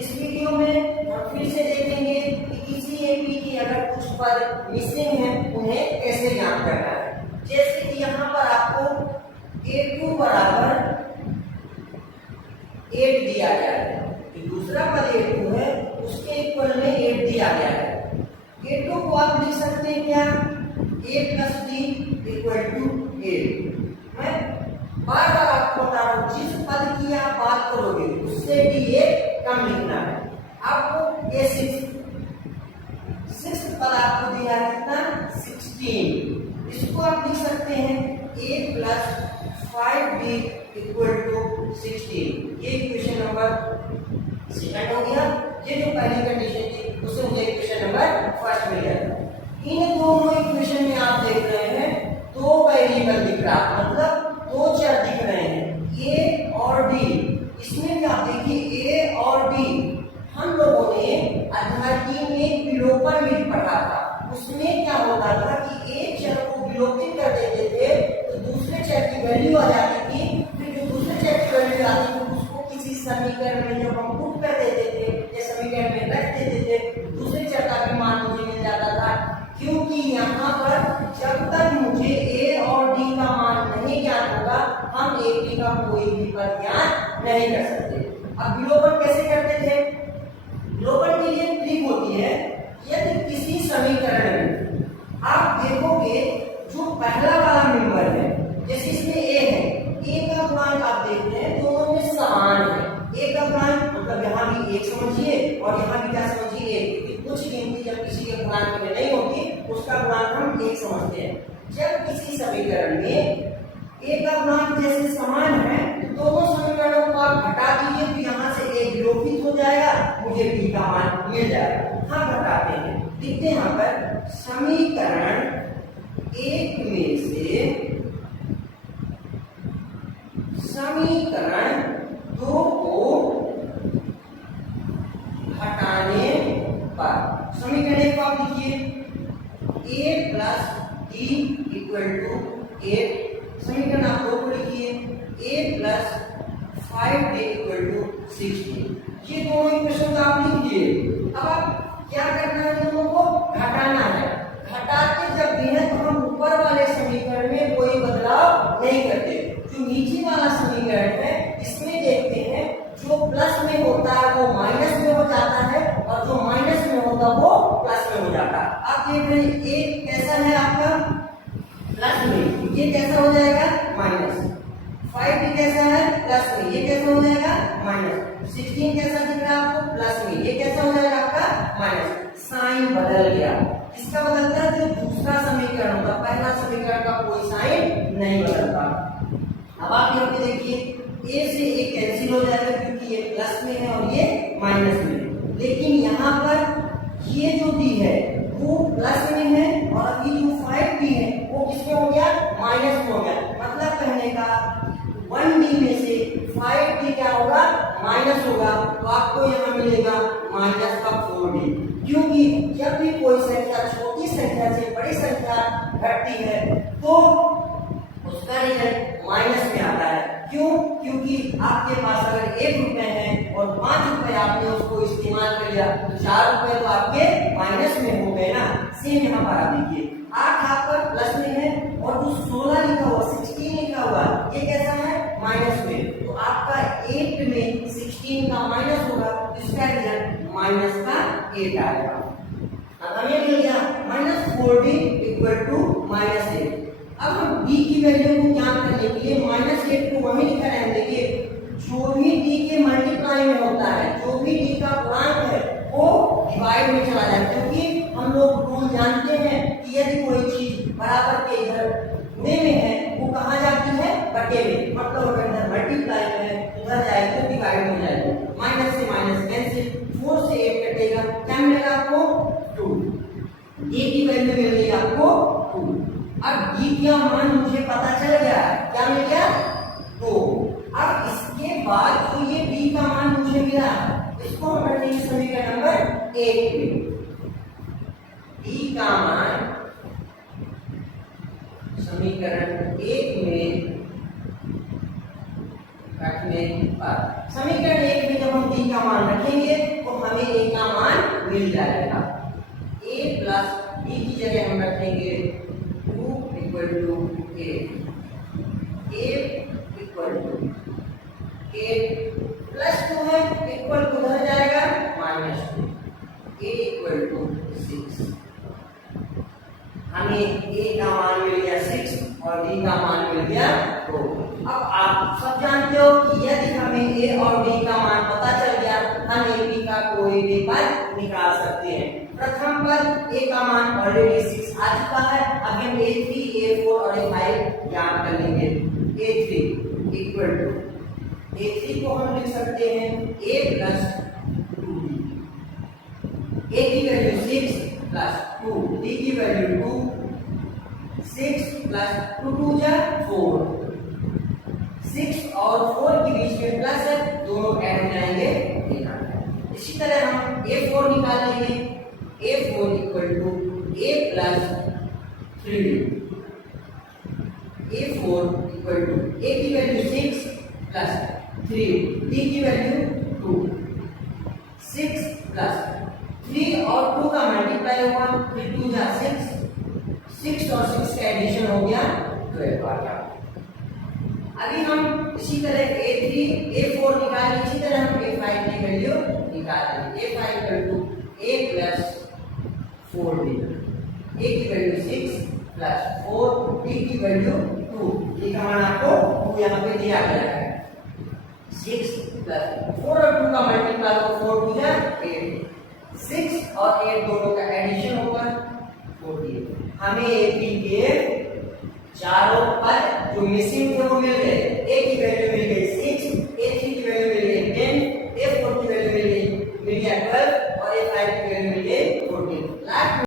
इस वीडियो में हम फिर से देखेंगे कि किसी एपी की अगर कुछ पद मिसिंग है उन्हें कैसे ज्ञात करना है। जैसे कि यहाँ पर आपको a2 बराबर 8 दिया गया है, तो दूसरा पद a2 है उसके इक्वल में 8 दिया गया है। a2 को आप लिख सकते हैं क्या, a plus d equal to 8। मैं बार बार आपको बता रहा हूँ जिस पद की आप बात करोगे उससे d8 कम लिखना है। आपको a6 पद आपको दिया है कितना, 16। इसको आप लिख सकते हैं a plus 5d equal to 16। ये इक्वेशन नंबर सेकंड हो गया। ये जो पहली कंडीशन थी उससे मुझे इक्वेशन नंबर फर्स्ट मिल गया। इन दोनों इक्वेशन में आप देख रहे हैं दो वेरिएबल दिख रहा है, मतलब दो चर दिख रहे हैं a और d। इसमें भी आप देखिए a और d हम लोगों ने अध्याय 3 में विलोपन विधि पढ़ा था। उसमें क्या होता था कि एक चर को विलोपित कर देते थे तो दूसरे चर की वैल्यू आ जाती थी। फिर जो दूसरे चर की वैल्यू आती थी उसको किसी समीकरण में जब हम पुट कर देते थे या समीकरण में रख देते थे दूसरे चर का भी मान मुझे मिल जाता था। क्योंकि यहाँ पर जब तक मुझे a और d का मान नहीं ज्ञात होगा हम a का कोई भी पद ज्ञात नहीं कर सकते। अब विलोपन कैसे करते थे, विलोपन के लिए ट्रिक होती है। यदि किसी समीकरण में आप देखोगे जो पहला वाला मेंबर है, जैसे इसमें a है, a का गुणांक आप देख रहे हैं दोनों में समान है। a का गुणांक मतलब यहाँ भी 1 समझिए और यहाँ भी क्या समझिए, कुछ गिनती जब किसी के गुणांक में नहीं होती उसका गुणांक हम 1 समझते हैं। जब किसी समीकरण में a का गुणांक जैसे समान है तो दोनों समीकरणों को आप घटा दीजिए तो यहाँ से a विलोपित हो जाएगा, मुझे b का मान मिल जाएगा। हाँ घटाते हैं, लिखते हैं यहाँ पर समीकरण 1 में से समीकरण 2 को हटाने पर समीकरण 1 को आप लिखिए a plus d equal to 8। समीकरण आप 2 को लिखिए a plus 5d equal to 16। ये दोनों इक्वेशन आप लिख दिए। अब आप क्या करना है, दोनों को घटाना है। घटाते जब भी है तो हम ऊपर वाले समीकरण में कोई बदलाव नहीं करते। जो नीचे वाला समीकरण है इसमें देखते हैं जो प्लस में होता है वो माइनस में हो जाता है और जो माइनस में होता है वो प्लस में हो जाता है। आप देख रहे हैं एक कैसा है आपका प्लस में, ये कैसा हो जाएगा माइनस। 5 भी कैसा है प्लस में, ये कैसा हो जाएगा माइनस। 16 कैसा दिख रहा है आपको प्लस में, ये कैसा हो जाएगा आपका माइनस। साइन बदल गया, किसका बदलता है, जो दूसरा समीकरण होगा, पहला समीकरण का कोई साइन नहीं बदलता। अब आप यहाँ पे देखिए a से a कैंसिल हो जाएगा क्योंकि ये प्लस में है और ये माइनस में है। लेकिन यहाँ पर ये जो d है वो प्लस में है और अभी जो 5d है वो किसमें हो गया, माइनस में हो गया। मतलब कहने का 1d में से 5d क्या होगा, माइनस होगा। तो आपको यहाँ मिलेगा माइनस का 4d। क्योंकि जब भी कोई संख्या छोटी संख्या से बड़ी संख्या घटती है तो उसका रिजल्ट माइनस में आता है। क्यों, क्योंकि आपके पास अगर 1 रुपए है और 5 रुपए आपने उसको इस्तेमाल कर लिया तो 4 रुपए तो आपके माइनस में हो गए ना। सेम यहाँ पर आप देखिए 8 आपका प्लस में है और जो 16 लिखा हुआ 16 लिखा हुआ ये कैसा है माइनस में। तो आपका 8 में 16 का माइनस होगा तो इसका रिजल्ट माइनस का 8 आएगा। अब हमें मिल गया minus 4d equal to minus 8। अब हम d की वैल्यू को ज्ञात करने के लिए माइनस 8 को वहीं लिखा है। देखिए जो भी d के मल्टीप्लाई में होता है, जो भी d का गुणांक है वो डिवाइड में चला जाता है। क्योंकि हम लोग रूल जानते हैं कि यदि कोई चीज बराबर के इधर गुणे में है वो कहाँ जाती है, बटे में। मतलब अगर इधर मल्टीप्लाई में है उधर जाएगी तो डिवाइड हो जाएगी। माइनस से माइनस कैंसिल, 4 से 8 कटेगा, क्या मिलेगा आपको 2। d की वैल्यू मिल गई आपको 2। अब d का मान मुझे पता चल गया, क्या मिल गया 2। अब इसके बाद तो ये d का मान मुझे मिला, इसको हम रखेंगे समीकरण नंबर 1 में। d का मान समीकरण 1 में रखने पर, समीकरण 1 में जब हम d का मान रखेंगे हमें ए का मान मिल जाएगा। a प्लस b की जगह हम रखेंगे 2 equal to 8, a equal to 8 plus 2 है, इक्वल टू उधर जाएगा -2, a इक्वल टू 6। हमें a का मान मिल गया 6 और d का मान मिल गया 2। अब आप सब जानते हो कि यदि हमें a और d का मान पता चल गया, हम a का कोई भी पद निकाल सकते हैं। प्रथम पद a का मान ऑलरेडी 6 आ चुका है, अब हम a3, a4 और a5 ज्ञात कर लेंगे। a3 इक्वल टू, a3 को हम लिख सकते हैं a प्लस 2d, a की वैल्यू 6 प्लस 2, d की वैल्यू 2, 6 प्लस 2 2 जा 4, 6 और 4 के बीच में प्लस है, दोनों ऐड हो जाएंगे। इसी तरह हम a4 निकाल लेंगे, a4 equal to a plus 3d, a4 equal to a की वैल्यू 6 प्लस 3, d की वैल्यू 2, 6 प्लस 3 और 2 का मल्टीप्लाई हुआ, फिर 2 जा 6, 6 और 6 का एडिशन हो गया 12 आ गया। अभी हम इसी तरह a3, a4 निकाल, इसी तरह हम a5 की वैल्यू निकाल लेंगे। a5 equal to a plus 4d, a की वैल्यू 6 प्लस 4, d की वैल्यू 2, ये का मान आपको 2 यहाँ पे दिया गया है। 6 प्लस 4 और 2 का मल्टीप्लाई हो, 4 2 जा 8, 6 और 8 दोनों का एडिशन होगा 48। हमें AP के चारों पद जो मिसिंग थे वो मिल गए। a की वैल्यू मिल गई 6, a3 की वैल्यू मिल गई 10, a4 की वैल्यू मिल गया 12 और a5 की वैल्यू